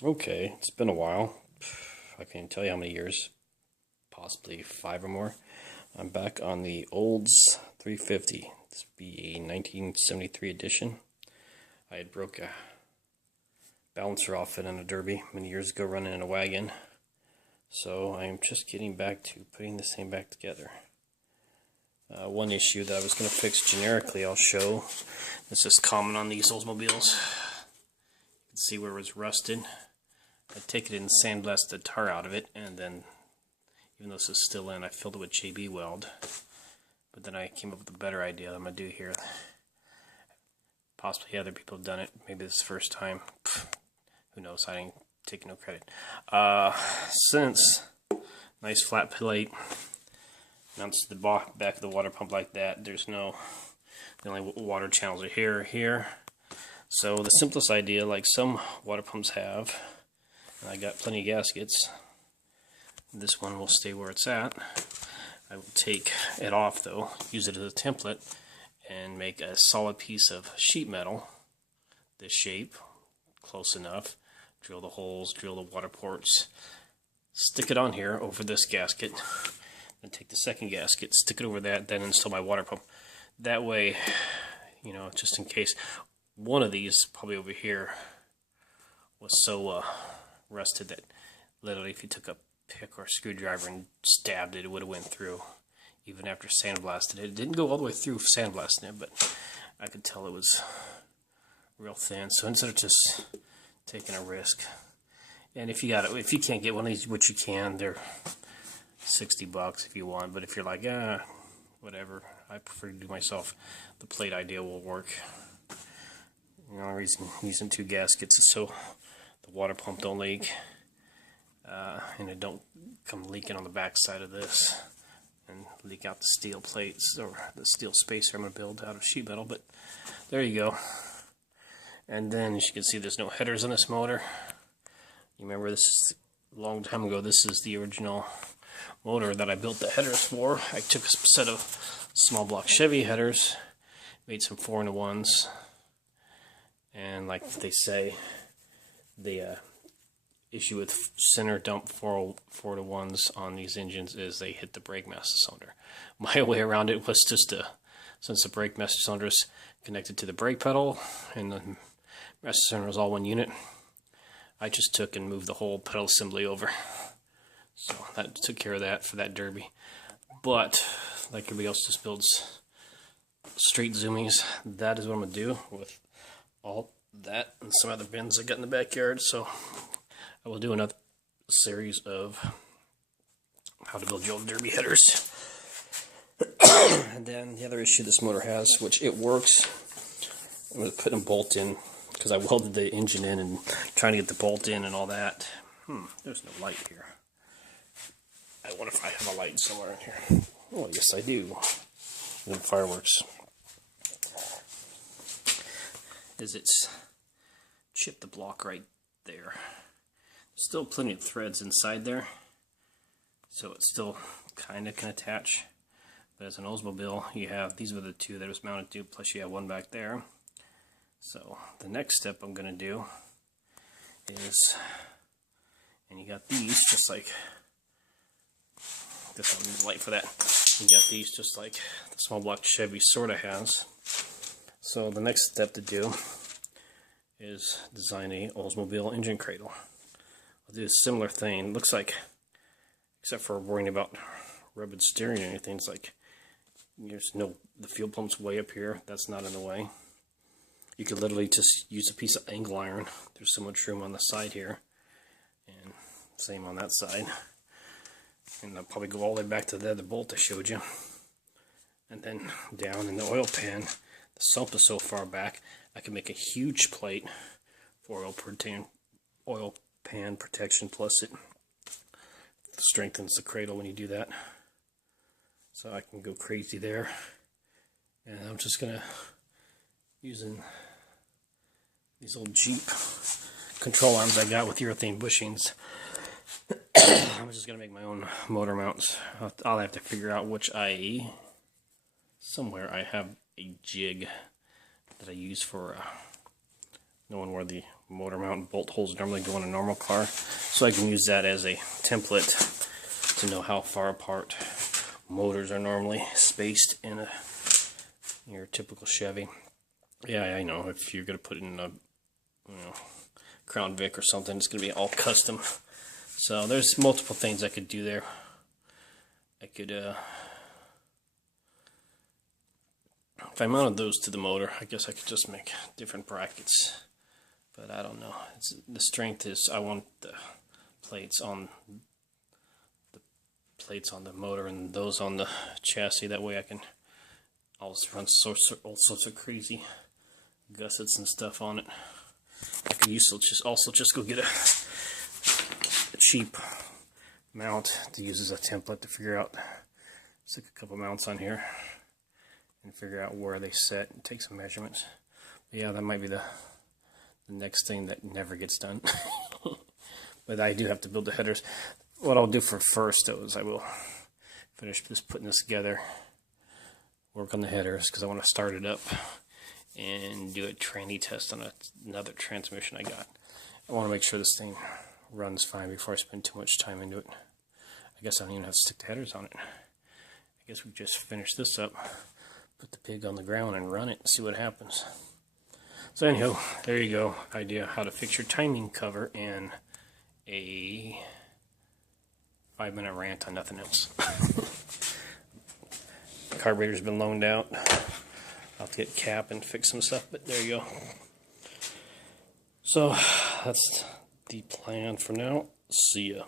Okay, it's been a while. I can't tell you how many years, possibly 5 or more. I'm back on the Olds 350. This would be a 1973 edition. I had broke a balancer off it in a derby many years ago running in a wagon. So I'm just getting back to putting this thing back together. One issue that I was going to fix generically I'll show. This is common on these Oldsmobiles. You can see where it was rusted. I take it and sandblast the tar out of it, and then, even though this is still in, I filled it with JB weld. But then I came up with a better idea that I'm going to do here. Possibly other people have done it. Maybe this is the first time. Who knows? I ain't taking no credit. Since nice flat plate mounts to the back of the water pump like that, the only water channels are here. So the simplest idea, like some water pumps have, and I got plenty of gaskets. This one will stay where it's at. I will take it off though, use it as a template, and make a solid piece of sheet metal, this shape, close enough, drill the holes, drill the water ports, stick it on here over this gasket, then take the second gasket, stick it over that, then install my water pump. That way, you know, just in case, one of these, probably over here, was so rusted that literally if you took a pick or a screwdriver and stabbed it, it would have went through, even after sandblasting it. It didn't go all the way through sandblasting it, but I could tell it was real thin. So instead of just taking a risk, and if you can't get one of these, which you can, they're $60 if you want. But if you're like, whatever, I prefer to do myself, the plate idea will work. The only reason I'm using 2 gaskets is so the water pump don't leak, and it don't come leaking on the back side of this and leak out the steel plates or the steel spacer I'm going to build out of sheet metal. But there you go. And then as you can see, there's no headers on this motor. You remember, this is a long time ago. This is the original motor that I built the headers for. I took a set of small block Chevy headers, made some 4-in-1s, and like they say, the issue with center dump 4-in-1s on these engines is they hit the brake master cylinder. My way around it was just since the brake master cylinder is connected to the brake pedal and the master cylinder is all one unit, I just took and moved the whole pedal assembly over. So that took care of that for that derby. But like everybody else just builds straight zoomies, that is what I'm going to do with all that and some other bins I got in the backyard. So I will do another series of how to build your old derby headers. And then the other issue this motor has, which it works, I'm going to put a bolt in because I welded the engine in and trying to get the bolt in and all that. There's no light here. I wonder if I have a light somewhere in here. Oh, yes I do. And then fireworks. It's chipped the block right there. There's still plenty of threads inside there, so it still kind of can attach. But as an Oldsmobile, you have, these were the 2 that it was mounted to, plus you have one back there. So the next step I'm going to do is, and you got these just like, this one needs light for that. You got these just like the small block Chevy sort of has. So the next step to do is design a Oldsmobile engine cradle. I'll do a similar thing. Looks like, except for worrying about rubbing steering or anything, it's like the fuel pump's way up here. That's not in the way. You could literally just use a piece of angle iron. There's so much room on the side here, and same on that side. And I'll probably go all the way back to the other bolt I showed you. And then down in the oil pan, the sump is so far back, I can make a huge plate for oil pan protection, plus it strengthens the cradle when you do that. So I can go crazy there. And I'm just gonna, using these old Jeep control arms I got with urethane bushings, I'm just gonna make my own motor mounts. I'll have to figure out which IE. Somewhere I have a jig that I use for knowing where the motor mount bolt holes normally go in a normal car, so I can use that as a template to know how far apart motors are normally spaced in your typical Chevy. Yeah, I know, if you're going to put it in a Crown Vic or something, it's going to be all custom. So there's multiple things I could do there. I could, if I mounted those to the motor, I guess I could just make different brackets. But I don't know. The strength is, I want the plates on the motor and those on the chassis. That way I can always run all sorts of crazy gussets and stuff on it. I could also just go get a cheap mount to use as a template to figure out. Stick a couple mounts on here and figure out where they set and take some measurements. But yeah, that might be the next thing that never gets done. But I do have to build the headers. What I'll do first though is I will finish putting this together, work on the headers because I want to start it up and do a tranny test on another transmission I got. I want to make sure this thing runs fine before I spend too much time into it. I guess I don't even have to stick the headers on it. I guess we just finish this up, put the pig on the ground and run it and see what happens. So anyhow, there you go. Idea how to fix your timing cover in a 5-minute rant on nothing else. The carburetor's been loaned out. I'll have to get cap and fix some stuff, but there you go. So that's the plan for now. See ya.